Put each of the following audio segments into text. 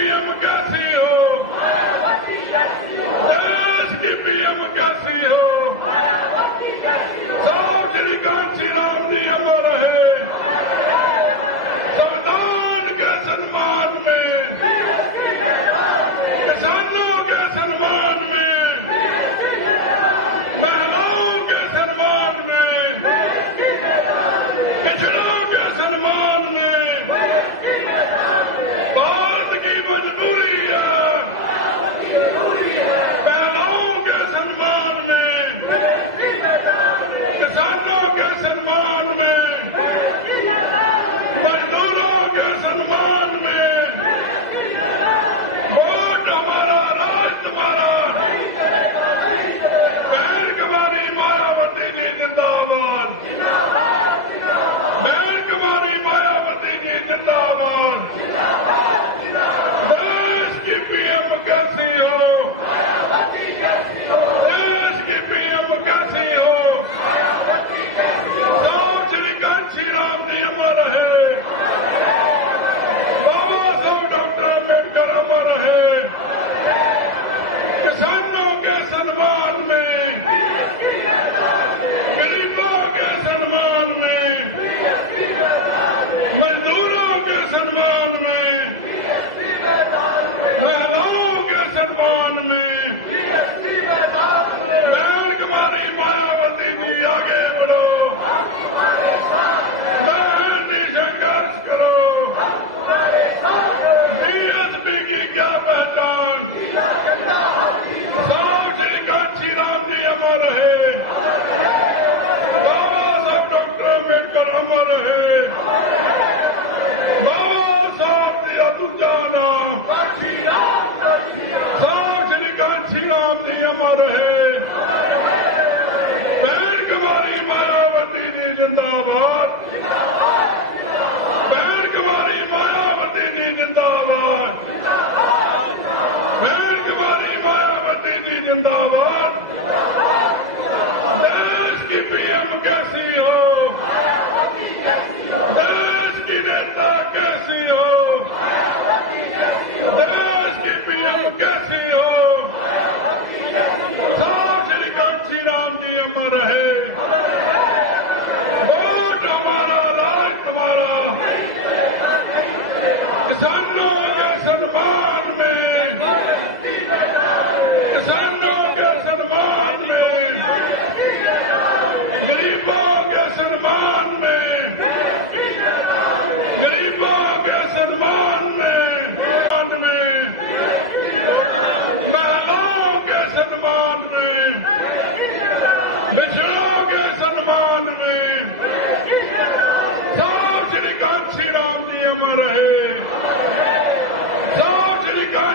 PM कैसी हो, देश की पीएम कैसी हो, सब श्री कांची राम जी अमर है, संविधान के सम्मान में, किसानों के सम्मान में, महिलाओं के सम्मान में, पिछड़ों के सम्मान में, भारत की मजबूरी है, महिलाओं के सम्मान में, किसानों के सम्मान में, मजदूरों के सम्मान में, वोट हमारा, राज तुम्हारा, बहन कुमारी मायावती जी जिंदाबाद, बहन कुमारी मायावती जी जिंदाबाद, देश की पीएम कैसी हो, देश की पीएम कैसी हो, सब श्री कांची राम जी अमर है, बाबा साहब डॉक्टर अम्बेडकर अमर है, किसानों के सम्मान में, गरीबों के सम्मान में, मजदूरों के सम्मान में, महिलाओं के सम्मान में, बहन कुमारी मायावती जी आगे बढ़ो, बहन जी संघर्ष करो, बीएसपी की क्या पहचान, सब श्री कांची राम जी अमर है, बाबा साहब डॉक्टर अम्बेडकर अमर है, बाबा साहब दिया दूजा नाम, सब श्री कांची राम जी अमर है, बहन कुमारी मायावती जी जिंदाबाद, बहन कुमारी मायावती जी जिंदाबाद, बहन कुमारी मायावती जी जिंदाबाद, देश की पीएम कैसी हो, देश की नेता कैसी हो, देश की पीएम कैसी हो, सब श्री कांची राम जी अमर है, वोट हमारा, राज तुम्हारा, किसानों के सम्मान में, किसानों के सम्मान में, गरीबों के सम्मान में, गरीबों के सम्मान में, महिलाओं के सम्मान में, पिछड़ों के सम्मान में, सब श्री कांची राम जी अमर है, सब श्री कांची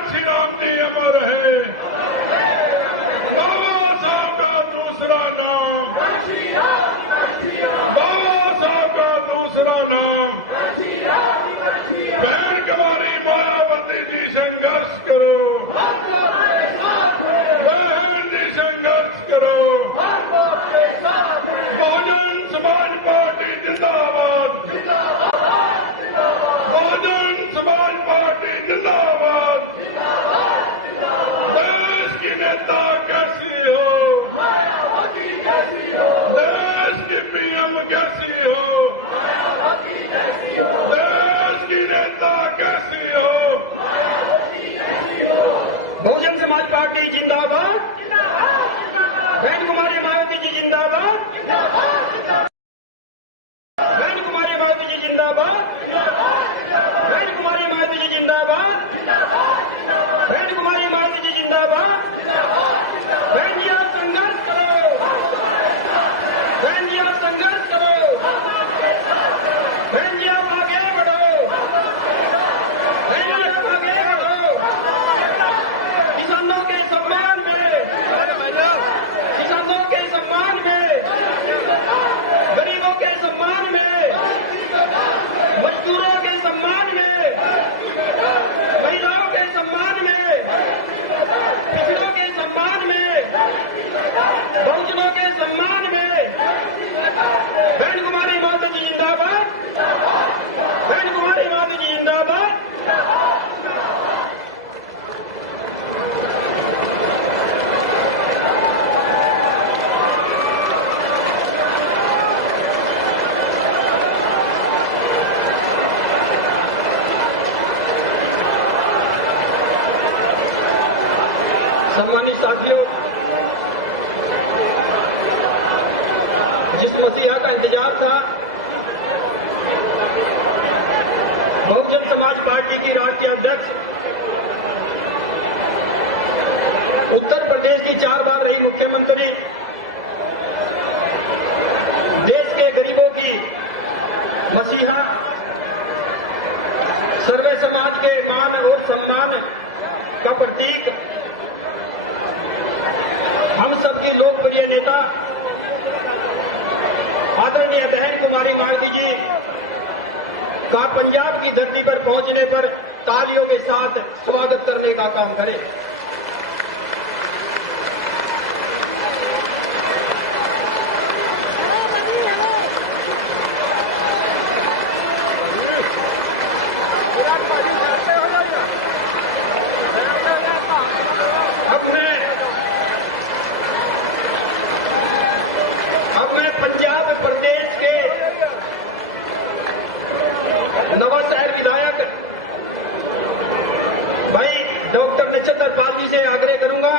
सम्मानित साथियों, जिस मसीहा का इंतजार था, बहुजन समाज पार्टी की राष्ट्रीय अध्यक्ष, उत्तर प्रदेश की 4 बार रही मुख्यमंत्री, देश के गरीबों की मसीहा, सर्वे समाज के मान और सम्मान का प्रतीक, हम सबकी लोकप्रिय नेता आदरणीय बहन कुमारी मार्डी जी का पंजाब की धरती पर पहुंचने पर तालियों के साथ स्वागत करने का काम करें। अब मैं पंजाब प्रदेश के नवाशहर विधायक भाई डॉक्टर नक्षत्र पाल जी से आग्रह करूंगा,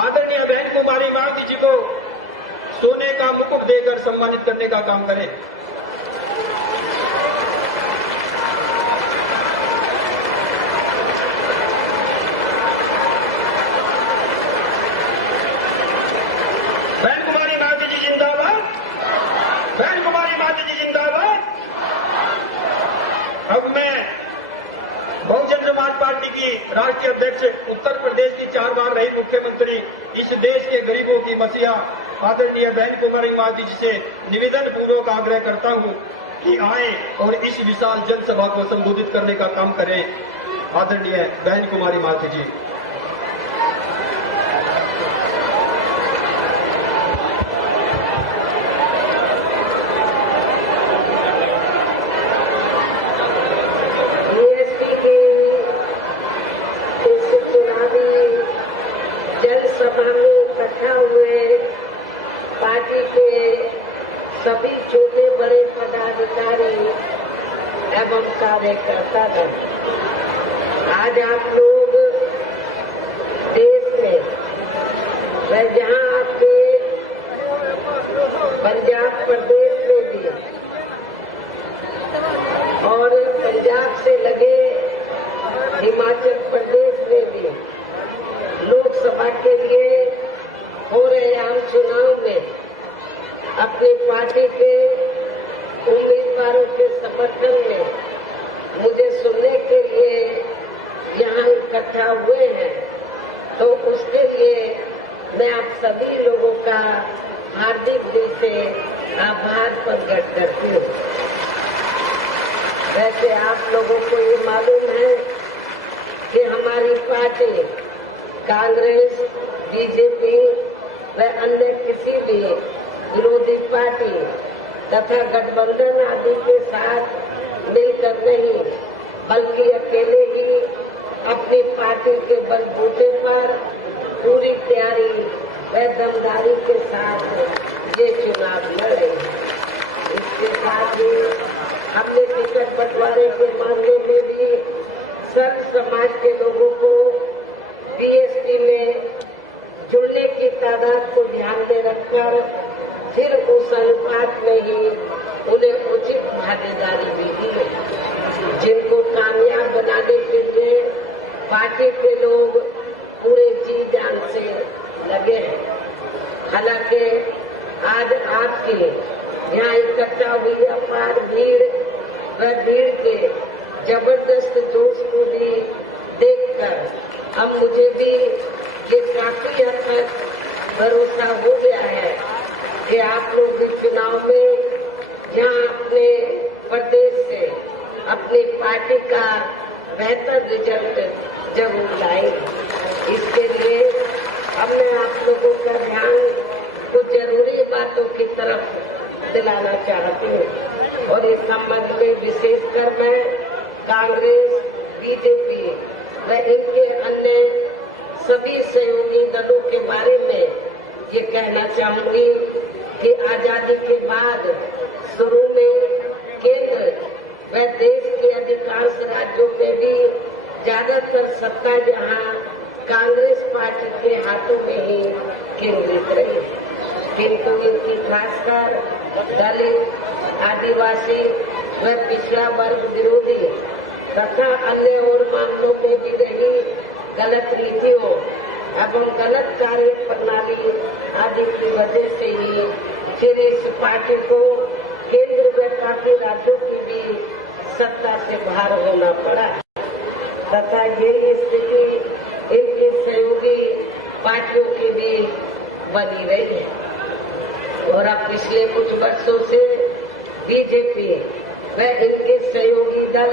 आदरणीय बहन कुमारी मार्डी जी को सोने का मुकुट देकर सम्मानित करने का काम करें। बहन कुमारी मार्डी जी जिंदाबाद, बहन कुमारी मार्डी जी जिंदाबाद। अब मैं बहुजन समाज पार्टी की राष्ट्रीय अध्यक्ष, उत्तर प्रदेश की 4 बार रही मुख्यमंत्री, इस देश के गरीबों की मसीहा आदरणीय बहन कुमारी मार्डी जी से निवेदन पूर्वक आग्रह करता हूं कि आए और इस विशाल जनसभा को संबोधित करने का काम करें। आदरणीय बहन कुमारी मार्डी जी। सभी छोटे बड़े पदाधिकारी एवं कार्यकर्ता गण, आज आप लोग देश में व जहां आपके पंजाब प्रदेश में भी और पंजाब से लगे हिमाचल प्रदेश में भी लोकसभा के लिए हो रहे आम चुनाव में अपनी पार्टी के उम्मीदवारों के समर्थन में मुझे सुनने के लिए यहाँ इकट्ठा हुए हैं, तो उसके लिए मैं आप सभी लोगों का हार्दिक दिल से आभार प्रकट करती हूँ। वैसे आप लोगों को ये मालूम है कि हमारी पार्टी कांग्रेस, बीजेपी व अन्य किसी भी विरोधी पार्टी तथा गठबंधन आदि के साथ मिलकर नहीं, बल्कि अकेले ही अपनी पार्टी के बलबूते पर पूरी तैयारी व दमदारी के साथ ये चुनाव लड़े। इसके साथ ही हमने टिकट बंटवारे के मामले में भी सर्व समाज के लोगों को बीएसपी में जुड़ने की तादाद को ध्यान में रखकर फिर उस अनुपात में ही उन्हें उचित भागीदारी भी दी, जिनको कामयाब बनाने के लिए पार्टी के लोग पूरे जी जान से लगे हैं। हालांकि आज आपकी यहाँ इकट्ठा हुई अपार भीड़ व भीड़ के जबरदस्त जोश को भी देखकर अब मुझे भी ये काफी हद तक भरोसा हो गया है कि आप लोग इस चुनाव में यहाँ अपने प्रदेश से अपनी पार्टी का बेहतर रिजल्ट जरूर लाएंगे। इसके लिए अब मैं आप लोगों का ध्यान कुछ जरूरी बातों की तरफ दिलाना चाहती हूँ और इस संबंध में विशेषकर मैं कांग्रेस, बीजेपी व इनके अन्य सभी सहयोगी दलों के बारे में ये कहना चाहूंगी कि आजादी के बाद शुरू में केंद्र व देश के अधिकांश राज्यों में भी ज्यादातर सत्ता जहां कांग्रेस पार्टी के हाथों में ही केंद्रित रही, किंतु इनकी खासकर दलित, आदिवासी व पिछड़ा वर्ग विरोधी तथा अन्य और मामलों में भी रही गलत नीतियों एवं गलत कार्य प्रणाली आदि की वजह से ही फिर इस पार्टी को केंद्र व काफी राज्यों की भी सत्ता से बाहर होना पड़ा तथा ये स्थिति इनकी सहयोगी पार्टियों की भी बनी रही है। और अब पिछले कुछ वर्षों से बीजेपी व इनके सहयोगी दल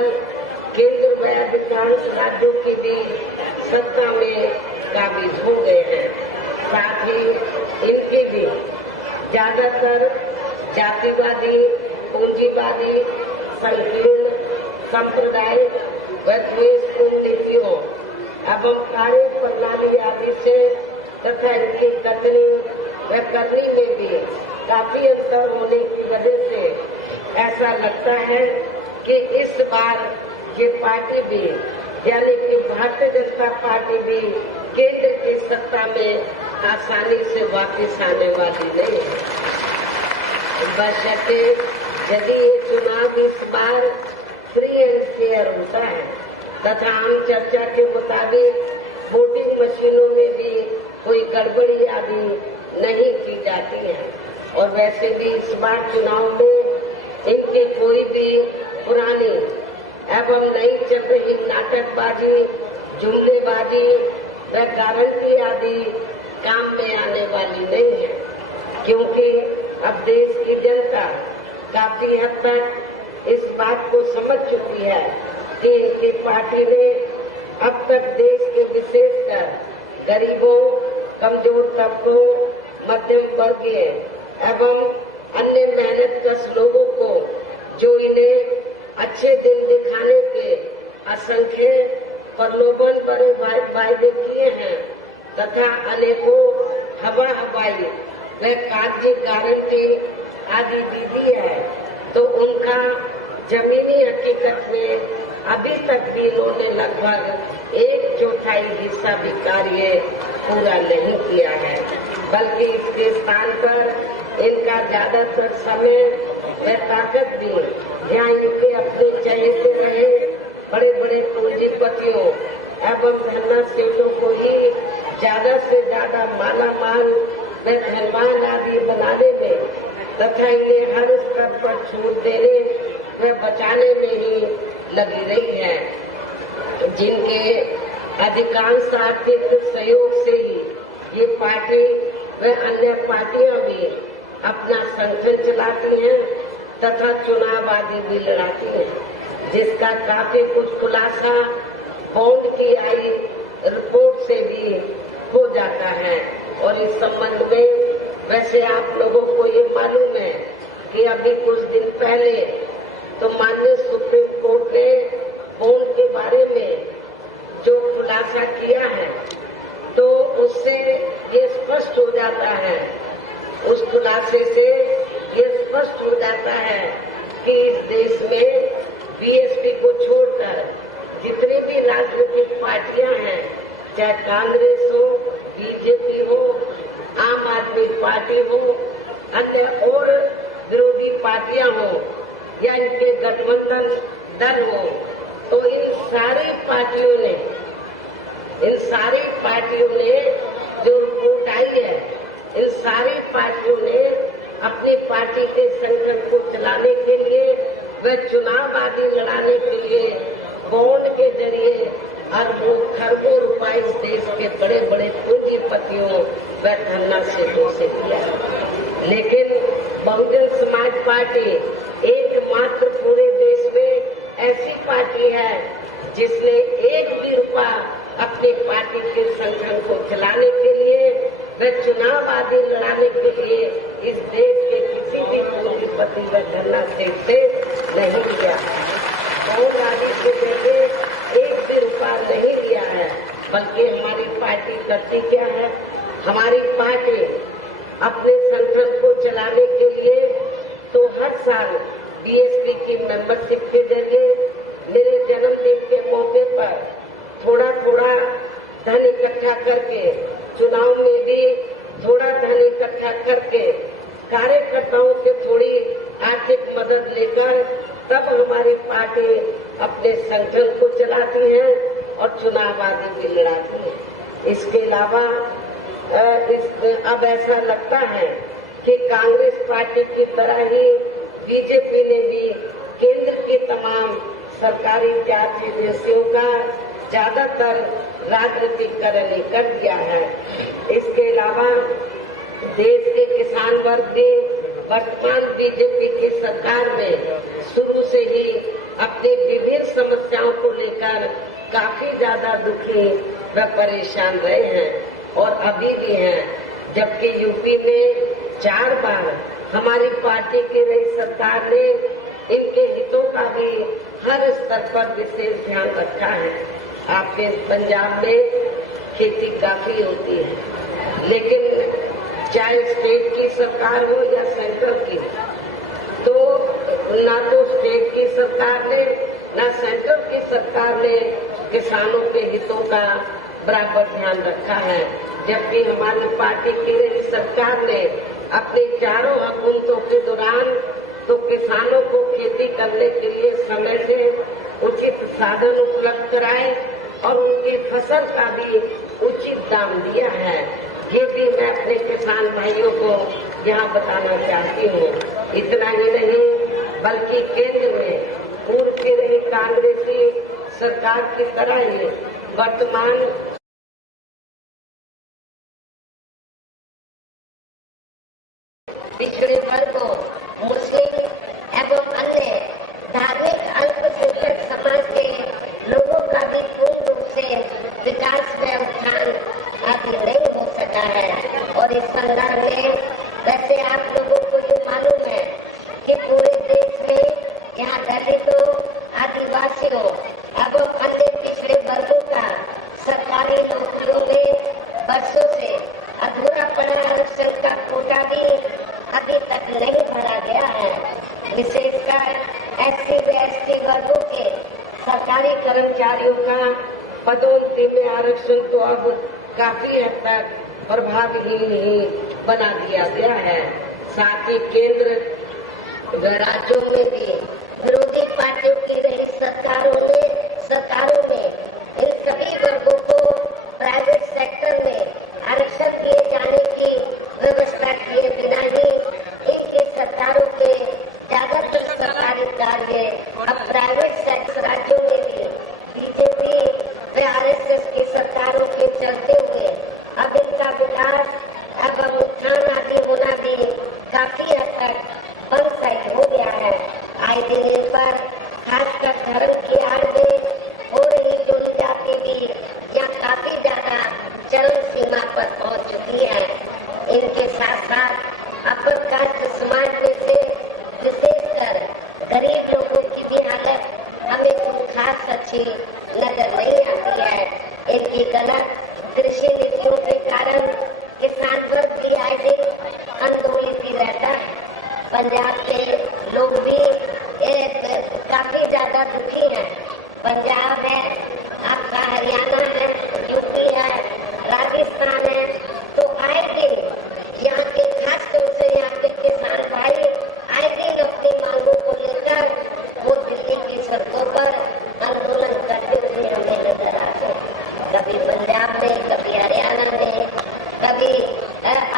केंद्र व अधिकांश राज्यों की भी सत्ता में काबिज हो गए हैं। साथ ही इनकी भी ज्यादातर जातिवादी, पूंजीवादी, संकीर्ण, सांप्रदायिक व द्वेषपूर्ण नीतियों एवं कार्य प्रणाली आदि से तथा इनकी कथनी व करनी में भी काफी अंतर होने की वजह से ऐसा लगता है कि इस बार ये पार्टी भी यानी कि भारतीय जनता पार्टी भी केंद्र की सत्ता में आसानी से वापस आने वाली नहीं है। बशर्ते यदि ये चुनाव इस बार फ्री एंड फेयर होता है तथा आम चर्चा के मुताबिक वोटिंग मशीनों में भी कोई गड़बड़ी आदि नहीं की जाती है। और वैसे भी इस बार चुनाव में इनके कोई भी पुरानी एवं नई चल रही नाटकबाजी, जुमलेबाजी व गारंटी आदि काम में आने वाली नहीं है, क्योंकि अब देश की जनता काफी हद तक इस बात को समझ चुकी है कि इनकी पार्टी ने अब तक देश के विशेषकर गरीबों, कमजोर तबकों, मध्यम वर्गीय एवं अन्य मेहनतकश लोगों को जो इन्हें अच्छे दिन दिखाने के असंख्य प्रलोभन भरे वायदे किए हैं तथा अनेकों हवाई व कागजी गारंटी आदि दी है, तो उनका जमीनी हकीकत में अभी तक भी इन्होंने लगभग 1/4 हिस्सा भी कार्य पूरा नहीं किया है, बल्कि इसके स्थान पर इनका ज्यादातर समय व ताकत भी यहाँ इनके अपने चहेते रहे बड़े बड़े पूंजीपतियों एवं धनना सेठों को ही ज्यादा से ज्यादा माला माल व धनवान आदि बनाने में तथा इन्हें हर स्तर पर छूट देने व बचाने में ही लगी रही है, जिनके अधिकांश आर्थिक सहयोग से ही ये पार्टी व अन्य पार्टियां भी अपना संगठन चलाती हैं तथा चुनाव आदि भी लड़ाती हैं, जिसका काफी कुछ खुलासा बॉन्ड की आई रिपोर्ट से भी हो जाता है। और इस संबंध में वैसे आप लोगों को ये मालूम है कि अभी कुछ दिन पहले तो माननीय सुप्रीम कोर्ट ने बॉन्ड के बारे में जो खुलासा किया है, तो उससे ये स्पष्ट हो जाता है, उस खुलासे से ये स्पष्ट हो जाता है कि इस देश में बीएसपी को छोड़कर जितनी भी राजनीतिक पार्टियां हैं, चाहे कांग्रेस हो, बीजेपी हो, आम आदमी पार्टी हो, अन्य और विरोधी पार्टियां हो या इनके गठबंधन दल हो, तो इन सारी पार्टियों ने जो रिपोर्ट आई है, इन सारी पार्टियों ने अपनी पार्टी के संगठन को चलाने के लिए व चुनाव आदि लड़ाने के लिए बॉन्ड के जरिए अरबों खरबों रुपए इस देश के बड़े बड़े पूंजीपतियों व धनना सेठों से किया। लेकिन बहुजन समाज पार्टी एकमात्र पूरे देश में ऐसी पार्टी है जिसने एक भी रुपया अपनी पार्टी के संगठन को चलाने के लिए व चुनाव आदि लड़ाने के लिए इस देश के किसी भी पूंजीपति व धनना सेठ से नहीं किया है। बहुत आदि से लेके एक भी रुपया नहीं लिया है, बल्कि हमारी पार्टी करती क्या है, हमारी पार्टी अपने संगठन को चलाने के लिए तो हर साल बीएसपी की मेंबरशिप के जरिए मेरे जन्मदिन के मौके पर थोड़ा थोड़ा धन इकट्ठा करके चुनाव में भी थोड़ा धन इकट्ठा करके कार्यकर्ताओं से थोड़ी आर्थिक मदद लेकर तब हमारी पार्टी अपने संगठन को चलाती है और चुनाव आदि भी लड़ाती है। इसके अलावा अब ऐसा लगता है कि कांग्रेस पार्टी की तरह ही बीजेपी ने भी केंद्र की तमाम सरकारी जांच एजेंसियों का ज्यादातर राजनीतिकरण कर दिया है। इसके अलावा देश के किसान वर्ग भी वर्तमान बीजेपी की सरकार में शुरू से ही अपनी विभिन्न समस्याओं को लेकर काफी ज्यादा दुखी व परेशान रहे हैं और अभी भी हैं। जबकि यूपी में 4 बार हमारी पार्टी की रही सरकार ने इनके हितों का भी हर स्तर पर विशेष ध्यान रखा है। आपके पंजाब में खेती काफी होती है, लेकिन चाहे स्टेट की सरकार हो या सेंट्रल की, तो ना तो स्टेट की सरकार ने ना सेंट्रल की सरकार ने किसानों के हितों का बराबर ध्यान रखा है। जबकि हमारी पार्टी की रही सरकार ने अपने चारों हुकूमतों के दौरान तो किसानों को खेती करने के लिए समय से उचित साधन उपलब्ध कराए और उनकी फसल का भी उचित दाम दिया है। ये भी मैं अपने किसान भाइयों को यहाँ बताना चाहती हूँ। इतना ही नहीं बल्कि केंद्र में पूर्व की रही कांग्रेसी सरकार की तरह ही वर्तमान पिछड़े वर्गों, मुस्लिम एवं अन्य धार्मिक अल्पसंख्यक समाज के लोगों का भी पूर्ण रूप से विकास में उत्थान आदि नहीं हो सका है। और इस संदर्भ में वैसे आप लोगों को जो मालूम है कि पूरे देश में यहाँ दलितों, आदिवासियों एवं अन्य पिछड़े वर्गों का सरकारी नौकरियों में वर्षों से अधूरा पड़ा आरक्षण का कोटा भी अभी तक नहीं भरा गया है। विशेषकर SC व ST वर्गों के सरकारी कर्मचारियों का पदोन्नति में आरक्षण तो अब काफी हद तक प्रभावहीन ही बना दिया गया है। साथ ही केंद्र व राज्यों में भी विरोधी पार्टियों की रही सरकारों में इन सभी वर्गों को प्राइवेट सेक्टर में आरक्षण दिए जाने की व्यवस्था किए बिना ही इनकी सरकारों के ज्यादातर सरकारी कार्य अब प्राइवेट सेक्टर राज्यों में भी बीजेपी व RSS की सरकारों के चलते हुए अब इनका विकास एवं उत्थान आदि होना भी काफी हद तक बंद हो गया है। आए दिन इन पर खासकर धर्म की आड़ में हो रही टोली जाति भी यहाँ काफी ज्यादा चरम सीमा पर पहुंच चुकी है। इनके साथ साथ अपर कास्ट समाज में से विशेषकर गरीब लोगों की भी हालत हमें कुछ खास अच्छी नजर नहीं आती है। इनकी गलत कृषि नीतियों के कारण किसान वर्ग भी आए दिन आंदोलित ही रहता है। पंजाब के लोग भी काफी ज्यादा दुखी हैं। पंजाब है, आपका हरियाणा है, यूपी है, राजस्थान है, तो आए दिन यहाँ के खास तौर से यहाँ के किसान भाई आए दिन अपनी मांगों को लेकर वो दिल्ली की सड़कों पर आंदोलन करते हुए हमें नजर आते हैं। कभी पंजाब में, कभी हरियाणा में, कभी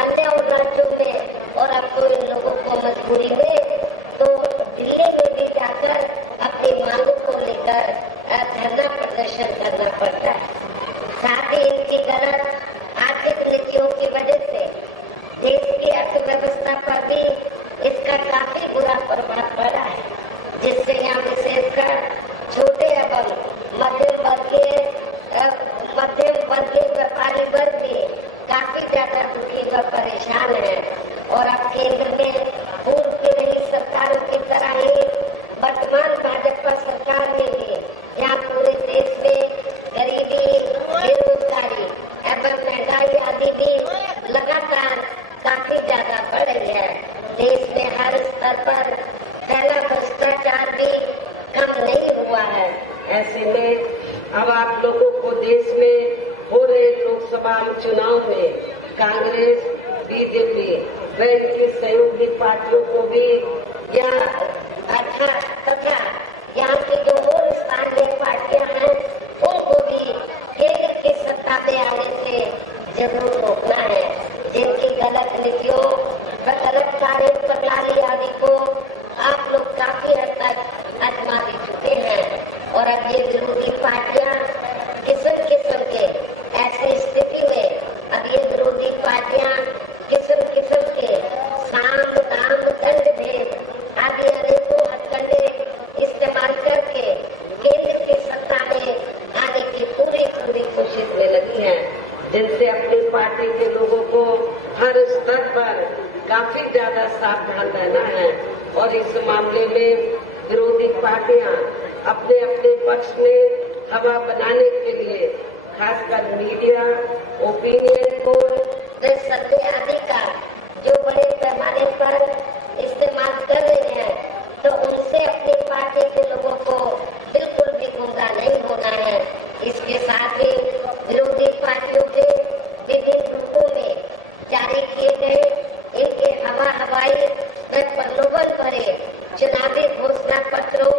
अन्य राज्यों में, और अब तो इन लोगों को मजबूरी में तो दिल्ली में भी जाकर अपनी मांगों को लेकर धरना प्रदर्शन करना पड़ता है। साथ ही इनकी गलत आर्थिक नीतियों की वजह से देश की अर्थव्यवस्था पर भी इसका काफी बुरा प्रभाव पड़ा है, जिससे यहाँ विशेषकर छोटे एवं मध्यम वर्गीय व्यापारी वर्ग भी काफी ज्यादा दुखी व परेशान है। और अब केंद्र में पूर्व की रही सरकारों की तरह ही वर्तमान भाजपा सरकार ने भी यहाँ पूरे देश में गरीबी, बेरोजगारी एवं महंगाई आदि भी लगातार काफी ज्यादा बढ़ रही है। देश में हर स्तर पर फैला भ्रष्टाचार भी कम नहीं हुआ है। ऐसे में अब आप लोगों को देश में हो रहे लोकसभा चुनाव में कांग्रेस, बीजेपी व इनकी सहयोगी पार्टियों को भी तथा यहाँ की जो और स्थानीय पार्टियां हैं उनको भी केंद्र की सत्ता में आने से जरूर रोकना है। जिनकी गलत नीतियों व गलत कार्य प्रणाली आदि को आप लोग काफी हद तक आजमा भी चुके हैं और अब ये विरोधी पार्टियां किस्म किस्म के ऐसी स्थिति में अब ये विरोधी पार्टियां किस्म किस्म के साम दाम दंड भेद आदि अनेकों हथकंडे इस्तेमाल करके केंद्र की सत्ता में आने की पूरी कोशिश में लगी है, जिनसे अपनी पार्टी के लोगों को हर स्तर पर काफी ज्यादा सावधान रहना है। और इस मामले में विरोधी पार्टियां अपने अपने पक्ष में हवा बनाने के लिए खासकर मीडिया, ओपिनियन पोल व सर्वे आदि का जो बड़े पैमाने पर इस्तेमाल कर रहे हैं, तो उनसे अपनी पार्टी के लोगों को बिल्कुल भी गुमराह नहीं होना है। इसके साथ ही विरोधी पार्टियों के विभिन्न ग्रुपों में जारी किए गए इनके हवाई व प्रलोभन भरे चुनावी घोषणा पत्रों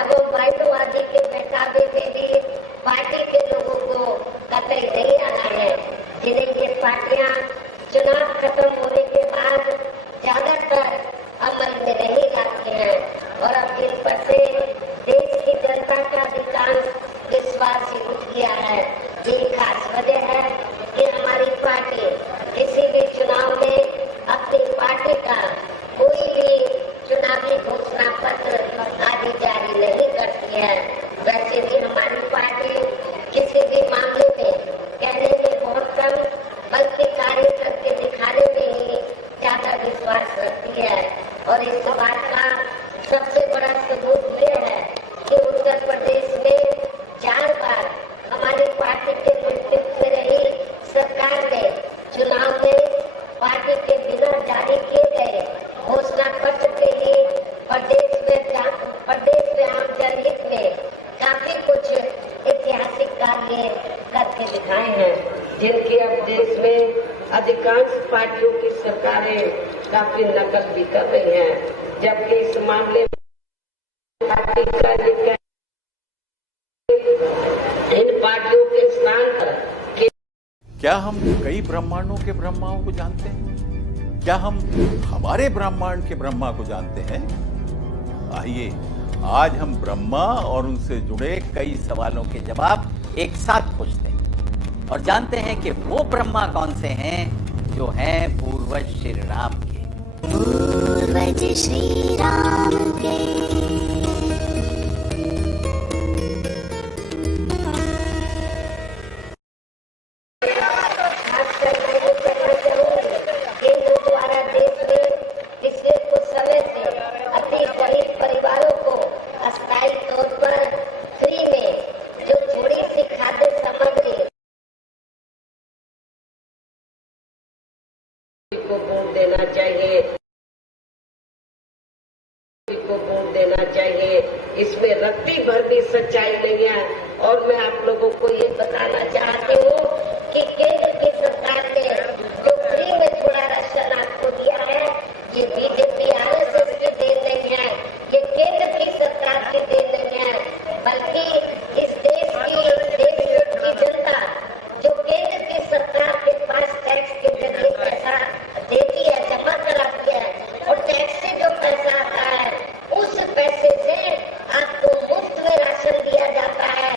एवं वायदों आदि के बहकावे में भी पार्टी के लोगों को कतई नहीं आना है, जिन्हें ये पार्टियां चुनाव खत्म होने के बाद ज्यादातर अमल में नहीं लाती हैं और अब जिन पर से देश की जनता का अधिकांश विश्वास ही उठ गया है। यही खास वजह है कि हमारी पार्टी किसी भी चुनाव में अपनी पार्टी का कोई भी चुनावी घोषणा पत्र आदि जारी नहीं करती है। वैसे भी हमारी पार्टी किसी भी मामले में कहने में बहुत कम बल्कि कार्य करके दिखाने में ही ज्यादा विश्वास रखती है। और इस बात का सबसे बड़ा सबूत ये है कि उत्तर प्रदेश में 4 बार हमारी पार्टी के नेतृत्व में रही सरकार ने चुनाव में पार्टी के बिना जारी किए गए घोषणा पत्र के ही प्रदेश में आम जनहित में काफी कुछ ऐतिहासिक कार्य करके दिखाए हैं, जिनकी अब देश में अधिकांश पार्टियों की सरकारें काफी नकल भी कर रही हैं, जबकि इस मामले में पार्टी का इन पार्टियों के स्थान पर क्या हम कई ब्रह्मांडों के ब्रह्माओं को जानते हैं? क्या हम हमारे ब्रह्मांड के ब्रह्मा को जानते हैं? आइए आज हम ब्रह्मा और उनसे जुड़े कई सवालों के जवाब एक साथ पूछते हैं और जानते हैं कि वो ब्रह्मा कौन से हैं जो हैं पूर्वज श्री राम के। पूर्वज श्री राम के इसमें रत्ती भर भी सच्चाई नहीं है। और मैं आप लोगों को ये बताना चाहती हूँ कि केंद्र की सरकार ने जो फ्री में थोड़ा राशन आपको दिया है, ये बीजेपी आरएसएस की देन नहीं है, ये केंद्र की सरकार की देन नहीं है, बल्कि इस देश की जनता जो केंद्र की सरकार के पास टैक्स के जरिए पैसा देती है, जमा कराती है, और टैक्स से जो पैसा आता है उस पैसे से आपको मुफ्त में राशन दिया जाता है।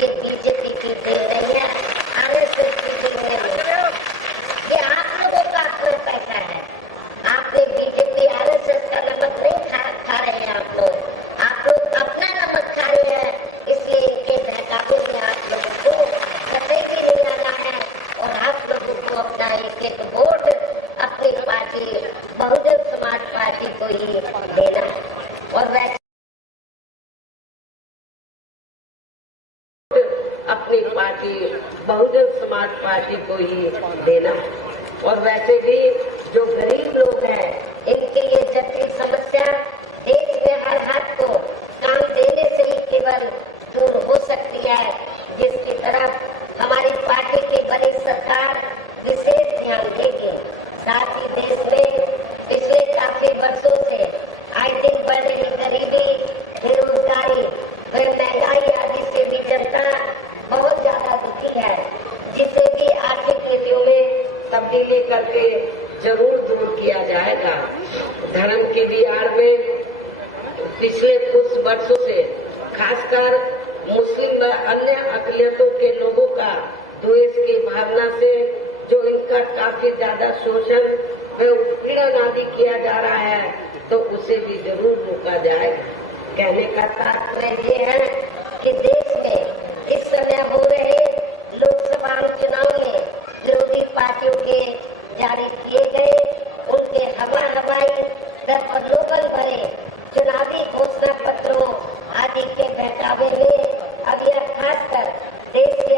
ये बीजेपी की देन नहीं है, आरएसएस की देन नहीं है, ये आप लोगों का अपना पैसा है। आपने बीजेपी आरएसएस का नमक नहीं खा रहे हैं, आप लोग अपना नमक खा रहे हैं, इसलिए इनके बहकावे में आप लोगों को कतई भी नहीं आना है और आप लोगों को अपना एक वोट अपनी पार्टी बहुजन समाज पार्टी को ही देना है। और वैसे अपनी पार्टी बहुजन समाज पार्टी को ही देना। और वैसे भी जो गरीब लोग हैं, इनकी ये जटिल समस्या देश में हर हाथ को काम देने से ही केवल दूर हो सकती है, जिसकी तरफ हमारी पार्टी करके जरूर दूर किया जाएगा। धर्म की भी आड़ में पिछले कुछ वर्षों से खासकर मुस्लिम व अन्य अकलियतों के लोगों का द्वेष की भावना से जो इनका काफी ज्यादा शोषण व उत्पीड़न आदि किया जा रहा है, तो उसे भी जरूर रोका जाए। कहने का तात्पर्य ये है कि देश में इस समय हो रहे लोकसभा चुनाव में विरोधी पार्टियों के जारी किए गए उनके हवाई व लोकल भरे चुनावी घोषणा पत्रों आदि के बहकावे में अब यह खासकर देश के